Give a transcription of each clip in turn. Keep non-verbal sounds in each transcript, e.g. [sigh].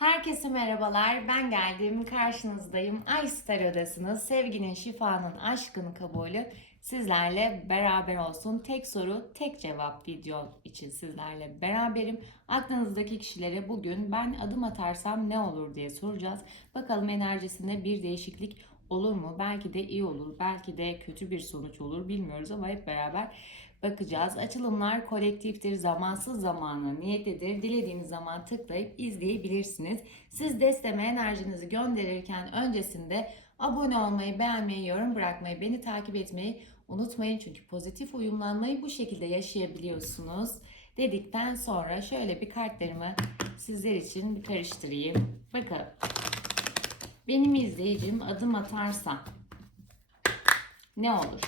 Herkese merhabalar. Ben geldim. Karşınızdayım. Ay Star Odası'nız. Sevginin, şifanın, aşkın kabulü sizlerle beraber olsun. Tek soru, tek cevap video için sizlerle beraberim. Aklınızdaki kişilere bugün ben adım atarsam ne olur diye soracağız. Bakalım enerjisinde bir değişiklik olur mu? Belki de iyi olur, belki de kötü bir sonuç olur bilmiyoruz ama hep beraber bakacağız. Açılımlar kolektiftir, zamansız zamana niyetlidir. Dilediğiniz zaman tıklayıp izleyebilirsiniz. Siz desteme enerjinizi gönderirken öncesinde abone olmayı, beğenmeyi, yorum bırakmayı, beni takip etmeyi unutmayın. Çünkü pozitif uyumlanmayı bu şekilde yaşayabiliyorsunuz. Dedikten sonra şöyle bir kartlarımı sizler için bir karıştırayım. Bakalım. Benim izleyicim adım atarsa ne olur?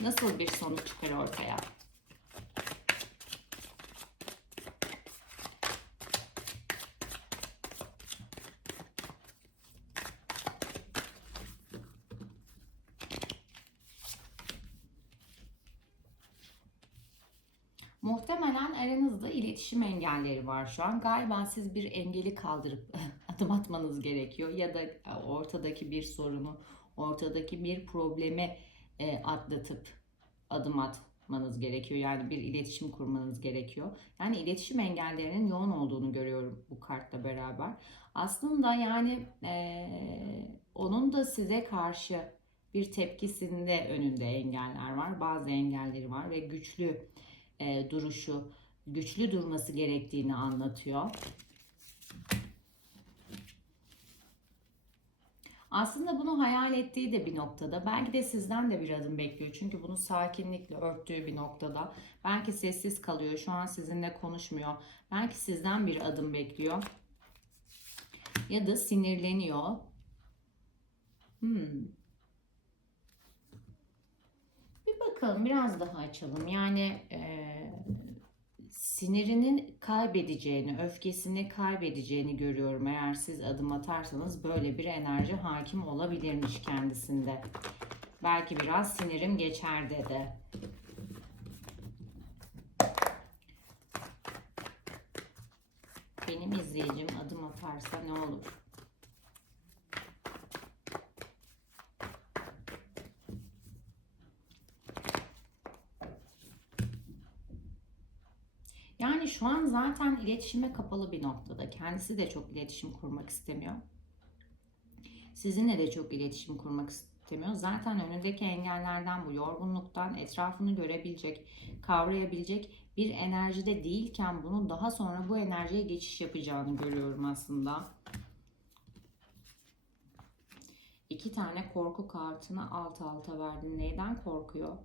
Nasıl bir sonuç çıkar ortaya? Muhtemelen aranızda iletişim engelleri var şu an. Galiba siz bir engeli kaldırıp [laughs] adım atmanız gerekiyor ya da ortadaki bir sorunu, ortadaki bir problemi e, atlatıp adım atmanız gerekiyor. Yani bir iletişim kurmanız gerekiyor. Yani iletişim engellerinin yoğun olduğunu görüyorum bu kartla beraber. Aslında yani e, onun da size karşı bir tepkisinde önünde engeller var. Bazı engelleri var ve güçlü e, duruşu, güçlü durması gerektiğini anlatıyor. Aslında bunu hayal ettiği de bir noktada. Belki de sizden de bir adım bekliyor. Çünkü bunu sakinlikle örttüğü bir noktada. Belki sessiz kalıyor. Şu an sizinle konuşmuyor. Belki sizden bir adım bekliyor. Ya da sinirleniyor. Hmm. Bir bakalım biraz daha açalım. Yani e, sinirinin kaybedeceğini, öfkesini kaybedeceğini görüyorum. Eğer siz adım atarsanız böyle bir enerji hakim olabilirmiş kendisinde. Belki biraz sinirim geçer dedi. Benim izleyicim adım atarsa ne olur? Yani şu an zaten iletişime kapalı bir noktada. Kendisi de çok iletişim kurmak istemiyor. Sizinle de çok iletişim kurmak istemiyor. Zaten önündeki engellerden bu yorgunluktan etrafını görebilecek, kavrayabilecek bir enerjide değilken bunun daha sonra bu enerjiye geçiş yapacağını görüyorum aslında. İki tane korku kartını alt alta verdim. Neyden korkuyor?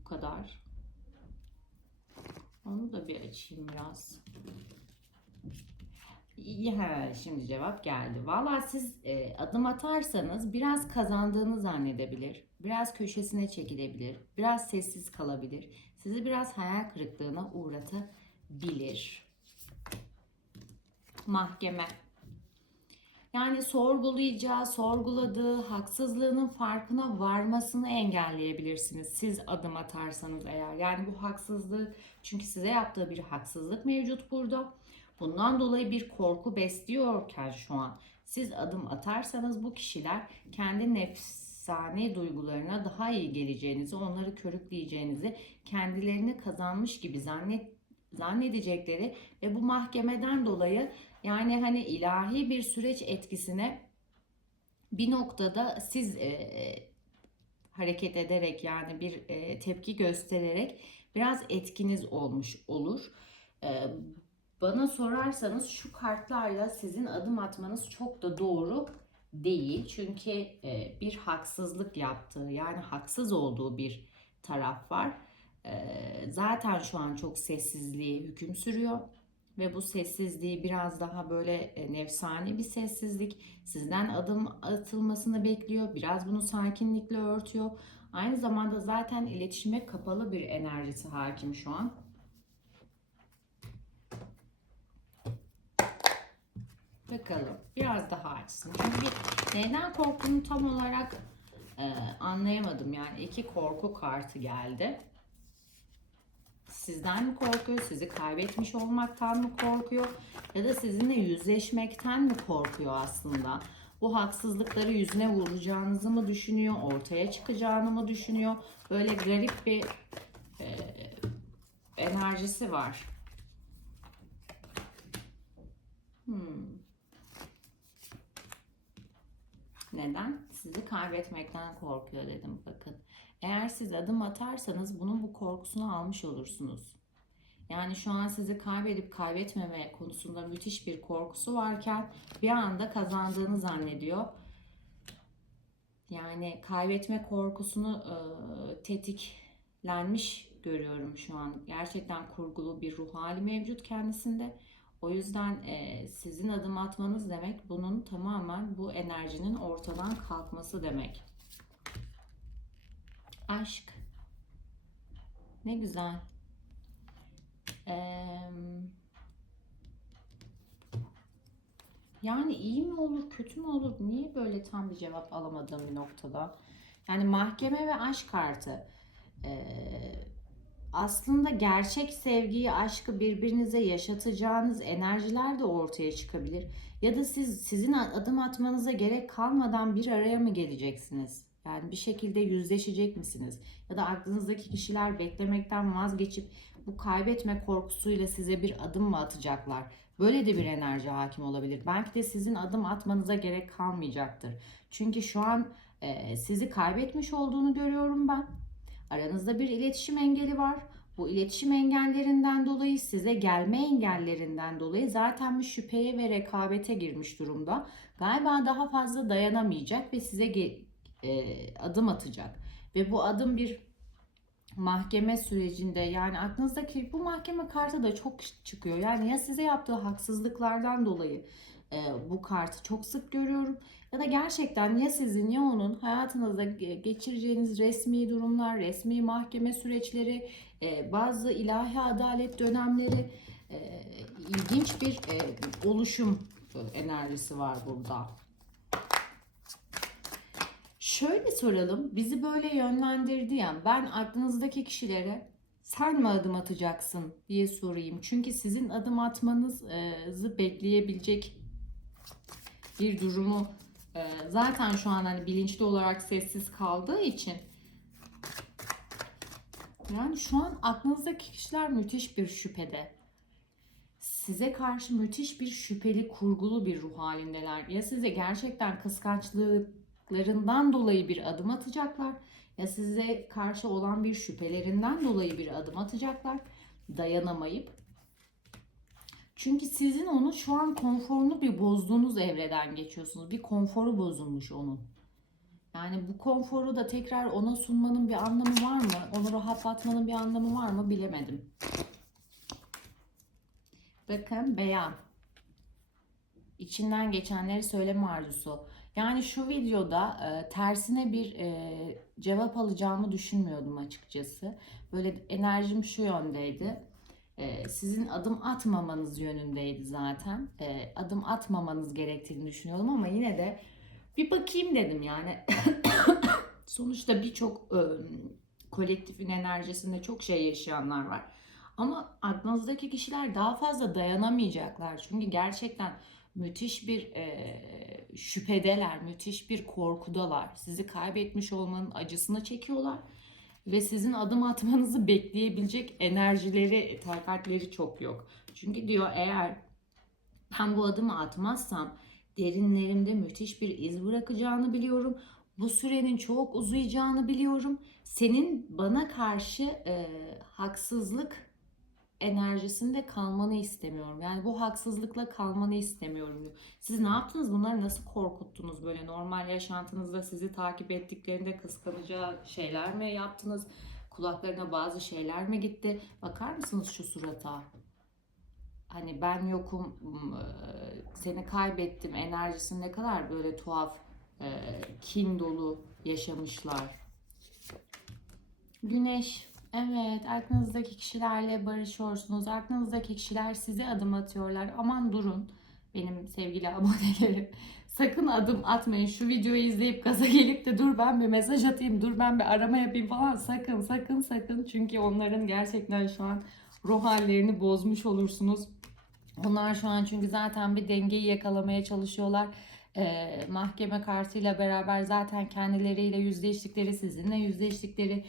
Bu kadar. Onu da bir açayım biraz. Ya şimdi cevap geldi. Valla siz e, adım atarsanız biraz kazandığını zannedebilir. Biraz köşesine çekilebilir. Biraz sessiz kalabilir. Sizi biraz hayal kırıklığına uğratabilir. Mahkeme. Yani sorgulayacağı, sorguladığı, haksızlığının farkına varmasını engelleyebilirsiniz. Siz adım atarsanız eğer. Yani bu haksızlık çünkü size yaptığı bir haksızlık mevcut burada. Bundan dolayı bir korku besliyorken şu an siz adım atarsanız bu kişiler kendi nefsane duygularına daha iyi geleceğinizi, onları körükleyeceğinizi, kendilerini kazanmış gibi zannet zannedecekleri ve bu mahkemeden dolayı yani hani ilahi bir süreç etkisine bir noktada siz e, hareket ederek yani bir e, tepki göstererek biraz etkiniz olmuş olur. E, bana sorarsanız şu kartlarla sizin adım atmanız çok da doğru değil. Çünkü e, bir haksızlık yaptığı yani haksız olduğu bir taraf var. Zaten şu an çok sessizliği hüküm sürüyor ve bu sessizliği biraz daha böyle e, nefsani bir sessizlik. Sizden adım atılmasını bekliyor. Biraz bunu sakinlikle örtüyor. Aynı zamanda zaten iletişime kapalı bir enerjisi hakim şu an. Bakalım. Biraz daha açsın. Çünkü neyden korktuğunu tam olarak e, anlayamadım. Yani iki korku kartı geldi Sizden mi korkuyor? Sizi kaybetmiş olmaktan mı korkuyor? Ya da sizinle yüzleşmekten mi korkuyor aslında? Bu haksızlıkları yüzüne vuracağınızı mı düşünüyor? Ortaya çıkacağını mı düşünüyor? Böyle garip bir e, enerjisi var. Hmm. Neden? Sizi kaybetmekten korkuyor dedim bakın. Eğer siz adım atarsanız bunun bu korkusunu almış olursunuz. Yani şu an sizi kaybedip kaybetmeme konusunda müthiş bir korkusu varken bir anda kazandığını zannediyor. Yani kaybetme korkusunu e, tetiklenmiş görüyorum şu an. Gerçekten kurgulu bir ruh hali mevcut kendisinde. O yüzden e, sizin adım atmanız demek bunun tamamen bu enerjinin ortadan kalkması demek. Aşk. Ne güzel. Eee, yani iyi mi olur, kötü mü olur? Niye böyle tam bir cevap alamadığım bir noktada? Yani mahkeme ve aşk kartı. Eee, aslında gerçek sevgiyi, aşkı birbirinize yaşatacağınız enerjiler de ortaya çıkabilir. Ya da siz sizin adım atmanıza gerek kalmadan bir araya mı geleceksiniz? Yani bir şekilde yüzleşecek misiniz? Ya da aklınızdaki kişiler beklemekten vazgeçip bu kaybetme korkusuyla size bir adım mı atacaklar? Böyle de bir enerji hakim olabilir. Belki de sizin adım atmanıza gerek kalmayacaktır. Çünkü şu an e, sizi kaybetmiş olduğunu görüyorum ben. Aranızda bir iletişim engeli var. Bu iletişim engellerinden dolayı size gelme engellerinden dolayı zaten bir şüpheye ve rekabete girmiş durumda. Galiba daha fazla dayanamayacak ve size e, adım atacak. Ve bu adım bir mahkeme sürecinde yani aklınızdaki bu mahkeme kartı da çok çıkıyor. Yani ya size yaptığı haksızlıklardan dolayı e, bu kartı çok sık görüyorum ya da gerçekten ya sizin ya onun hayatınızda ge- geçireceğiniz resmi durumlar, resmi mahkeme süreçleri, e, bazı ilahi adalet dönemleri e, ilginç bir e, oluşum e, enerjisi var burada. Şöyle soralım, bizi böyle yönlendirdi ya, ben aklınızdaki kişilere sen mi adım atacaksın diye sorayım. Çünkü sizin adım atmanızı bekleyebilecek bir durumu e, zaten şu an hani bilinçli olarak sessiz kaldığı için yani şu an aklınızdaki kişiler müthiş bir şüphede. Size karşı müthiş bir şüpheli, kurgulu bir ruh halindeler. Ya size gerçekten kıskançlıklarından dolayı bir adım atacaklar ya size karşı olan bir şüphelerinden dolayı bir adım atacaklar. Dayanamayıp. Çünkü sizin onu şu an konforunu bir bozduğunuz evreden geçiyorsunuz. Bir konforu bozulmuş onun. Yani bu konforu da tekrar ona sunmanın bir anlamı var mı? Onu rahatlatmanın bir anlamı var mı? Bilemedim. Bakın beyan. İçinden geçenleri söyleme arzusu. Yani şu videoda e, tersine bir e, cevap alacağımı düşünmüyordum açıkçası. Böyle enerjim şu yöndeydi. E, sizin adım atmamanız yönündeydi zaten. E, adım atmamanız gerektiğini düşünüyordum ama yine de bir bakayım dedim yani. [coughs] Sonuçta birçok e, kolektifin enerjisinde çok şey yaşayanlar var. Ama aklınızdaki kişiler daha fazla dayanamayacaklar. Çünkü gerçekten müthiş bir e, şüphedeler, müthiş bir korkudalar. Sizi kaybetmiş olmanın acısını çekiyorlar. Ve sizin adım atmanızı bekleyebilecek enerjileri, takatleri çok yok. Çünkü diyor eğer ben bu adımı atmazsam derinlerimde müthiş bir iz bırakacağını biliyorum. Bu sürenin çok uzayacağını biliyorum. Senin bana karşı e, haksızlık enerjisinde kalmanı istemiyorum. Yani bu haksızlıkla kalmanı istemiyorum diyor. Siz ne yaptınız? Bunları nasıl korkuttunuz? Böyle normal yaşantınızda sizi takip ettiklerinde kıskanacağı şeyler mi yaptınız? Kulaklarına bazı şeyler mi gitti? Bakar mısınız şu surata? Hani ben yokum, seni kaybettim enerjisi ne kadar böyle tuhaf, kin dolu yaşamışlar. Güneş Evet, aklınızdaki kişilerle barışıyorsunuz. Aklınızdaki kişiler size adım atıyorlar. Aman durun. benim sevgili [laughs] abonelerim. Sakın adım atmayın. Şu videoyu izleyip gaza gelip de dur ben bir mesaj atayım, dur ben bir arama yapayım falan. Sakın sakın sakın. Çünkü onların gerçekten şu an ruh hallerini bozmuş olursunuz. Onlar şu an çünkü zaten bir dengeyi yakalamaya çalışıyorlar. Ee, mahkeme kartıyla beraber zaten kendileriyle yüzleştikleri, sizinle yüzleştikleri,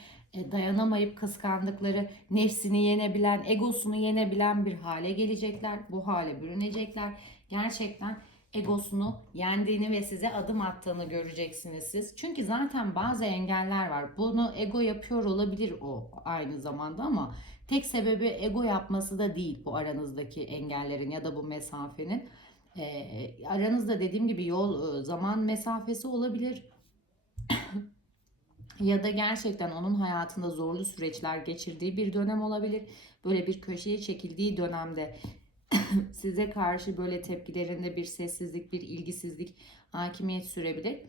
dayanamayıp kıskandıkları, nefsini yenebilen, egosunu yenebilen bir hale gelecekler. Bu hale bürünecekler. Gerçekten egosunu yendiğini ve size adım attığını göreceksiniz siz. Çünkü zaten bazı engeller var. Bunu ego yapıyor olabilir o aynı zamanda ama tek sebebi ego yapması da değil bu aranızdaki engellerin ya da bu mesafenin. Ee, aranızda dediğim gibi yol e, zaman mesafesi olabilir. Ya da gerçekten onun hayatında zorlu süreçler geçirdiği bir dönem olabilir. Böyle bir köşeye çekildiği dönemde [coughs] size karşı böyle tepkilerinde bir sessizlik, bir ilgisizlik hakimiyet sürebilir.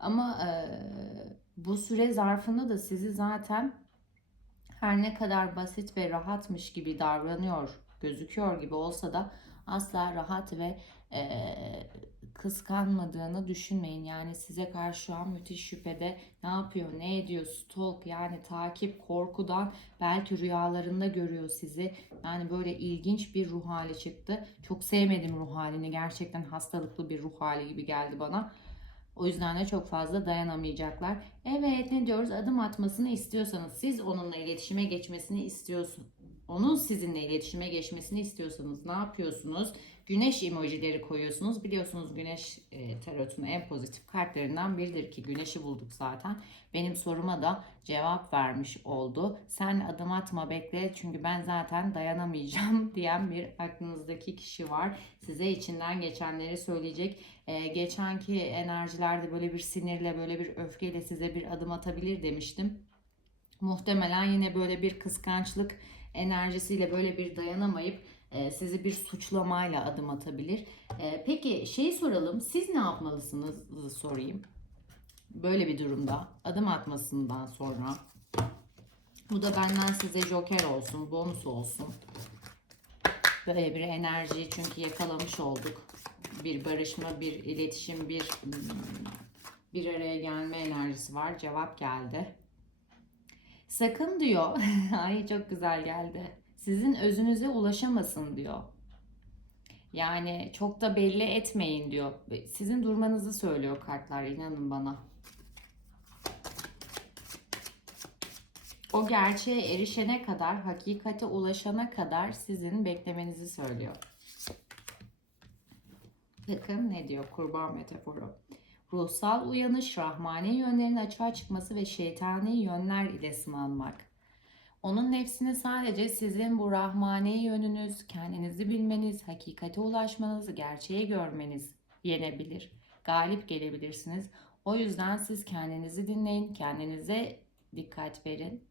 Ama e, bu süre zarfında da sizi zaten her ne kadar basit ve rahatmış gibi davranıyor, gözüküyor gibi olsa da asla rahat ve e, kıskanmadığını düşünmeyin. Yani size karşı şu an müthiş şüphede ne yapıyor, ne ediyor, stalk yani takip korkudan belki rüyalarında görüyor sizi. Yani böyle ilginç bir ruh hali çıktı. Çok sevmedim ruh halini. Gerçekten hastalıklı bir ruh hali gibi geldi bana. O yüzden de çok fazla dayanamayacaklar. Evet ne diyoruz adım atmasını istiyorsanız siz onunla iletişime geçmesini istiyorsunuz. Onun sizinle iletişime geçmesini istiyorsanız ne yapıyorsunuz? Güneş emojileri koyuyorsunuz. Biliyorsunuz güneş e, tarotun en pozitif kartlarından biridir ki güneşi bulduk zaten. Benim soruma da cevap vermiş oldu. Sen adım atma bekle çünkü ben zaten dayanamayacağım [laughs] diyen bir aklınızdaki kişi var. Size içinden geçenleri söyleyecek. E, geçenki enerjilerde böyle bir sinirle böyle bir öfkeyle size bir adım atabilir demiştim. Muhtemelen yine böyle bir kıskançlık enerjisiyle böyle bir dayanamayıp e, sizi bir suçlamayla adım atabilir. E, peki şey soralım. Siz ne yapmalısınız sorayım. Böyle bir durumda adım atmasından sonra bu da benden size joker olsun, bonus olsun. Böyle bir enerjiyi çünkü yakalamış olduk. Bir barışma, bir iletişim, bir hmm, bir araya gelme enerjisi var. Cevap geldi. Sakın diyor. [laughs] Ay çok güzel geldi. Sizin özünüze ulaşamasın diyor. Yani çok da belli etmeyin diyor. Sizin durmanızı söylüyor kartlar inanın bana. O gerçeğe erişene kadar, hakikate ulaşana kadar sizin beklemenizi söylüyor. Bakın ne diyor kurban metaforu. Ruhsal uyanış, rahmani yönlerin açığa çıkması ve şeytani yönler ile sınanmak. Onun nefsini sadece sizin bu rahmani yönünüz, kendinizi bilmeniz, hakikate ulaşmanız, gerçeği görmeniz yenebilir. Galip gelebilirsiniz. O yüzden siz kendinizi dinleyin, kendinize dikkat verin.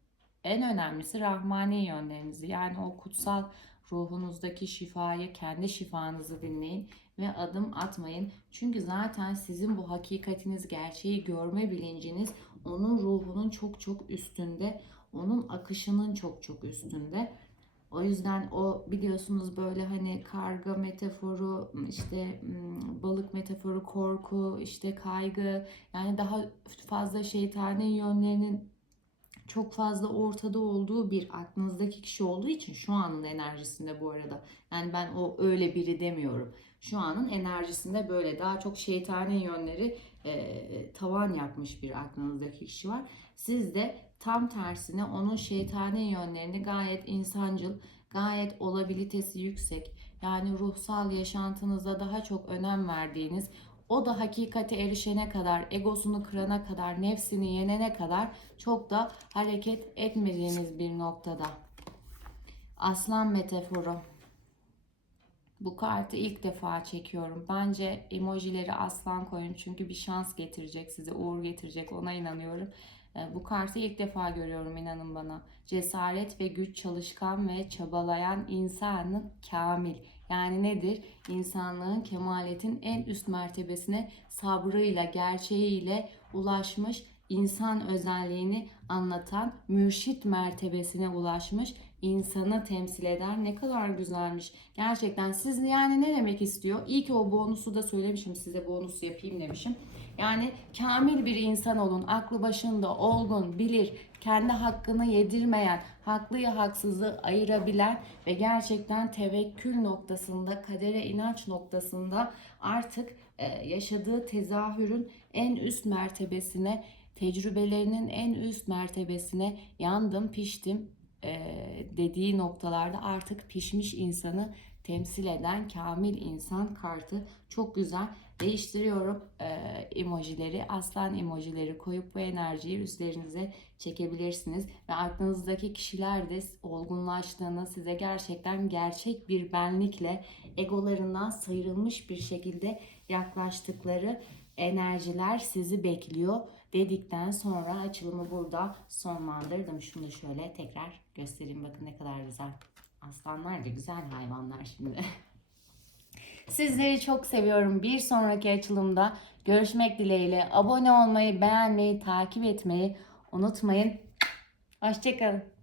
En önemlisi rahmani yönlerinizi yani o kutsal ruhunuzdaki şifayı, kendi şifanızı dinleyin ve adım atmayın. Çünkü zaten sizin bu hakikatiniz, gerçeği görme bilinciniz onun ruhunun çok çok üstünde, onun akışının çok çok üstünde. O yüzden o biliyorsunuz böyle hani karga metaforu, işte balık metaforu, korku, işte kaygı yani daha fazla şeytani yönlerinin çok fazla ortada olduğu bir aklınızdaki kişi olduğu için şu anın enerjisinde bu arada. Yani ben o öyle biri demiyorum. Şu anın enerjisinde böyle daha çok şeytani yönleri e, tavan yapmış bir aklınızdaki kişi var. Siz de tam tersine onun şeytani yönlerini gayet insancıl, gayet olabilitesi yüksek, yani ruhsal yaşantınıza daha çok önem verdiğiniz, o da hakikate erişene kadar, egosunu kırana kadar, nefsini yenene kadar çok da hareket etmediğiniz bir noktada. Aslan metaforu. Bu kartı ilk defa çekiyorum. Bence emojileri aslan koyun çünkü bir şans getirecek size, uğur getirecek ona inanıyorum. Bu kartı ilk defa görüyorum inanın bana. Cesaret ve güç çalışkan ve çabalayan insanın kamil. Yani nedir? İnsanlığın kemaletin en üst mertebesine sabrıyla, gerçeğiyle ulaşmış, insan özelliğini anlatan mürşit mertebesine ulaşmış insanı temsil eder. Ne kadar güzelmiş. Gerçekten siz yani ne demek istiyor? İyi ki o bonusu da söylemişim size bonus yapayım demişim. Yani kamil bir insan olun, aklı başında olgun, bilir, kendi hakkını yedirmeyen, haklıyı haksızı ayırabilen ve gerçekten tevekkül noktasında, kadere inanç noktasında artık e, yaşadığı tezahürün en üst mertebesine, tecrübelerinin en üst mertebesine yandım, piştim e, dediği noktalarda artık pişmiş insanı temsil eden kamil insan kartı çok güzel. Değiştiriyorum e, emojileri, aslan emojileri koyup bu enerjiyi üzerinize çekebilirsiniz. Ve aklınızdaki kişiler de olgunlaştığını, size gerçekten gerçek bir benlikle egolarından sıyrılmış bir şekilde yaklaştıkları enerjiler sizi bekliyor dedikten sonra açılımı burada sonlandırdım. Şunu şöyle tekrar göstereyim. Bakın ne kadar güzel. Aslanlar da güzel hayvanlar şimdi. [laughs] Sizleri çok seviyorum. Bir sonraki açılımda görüşmek dileğiyle. Abone olmayı, beğenmeyi, takip etmeyi unutmayın. Hoşçakalın.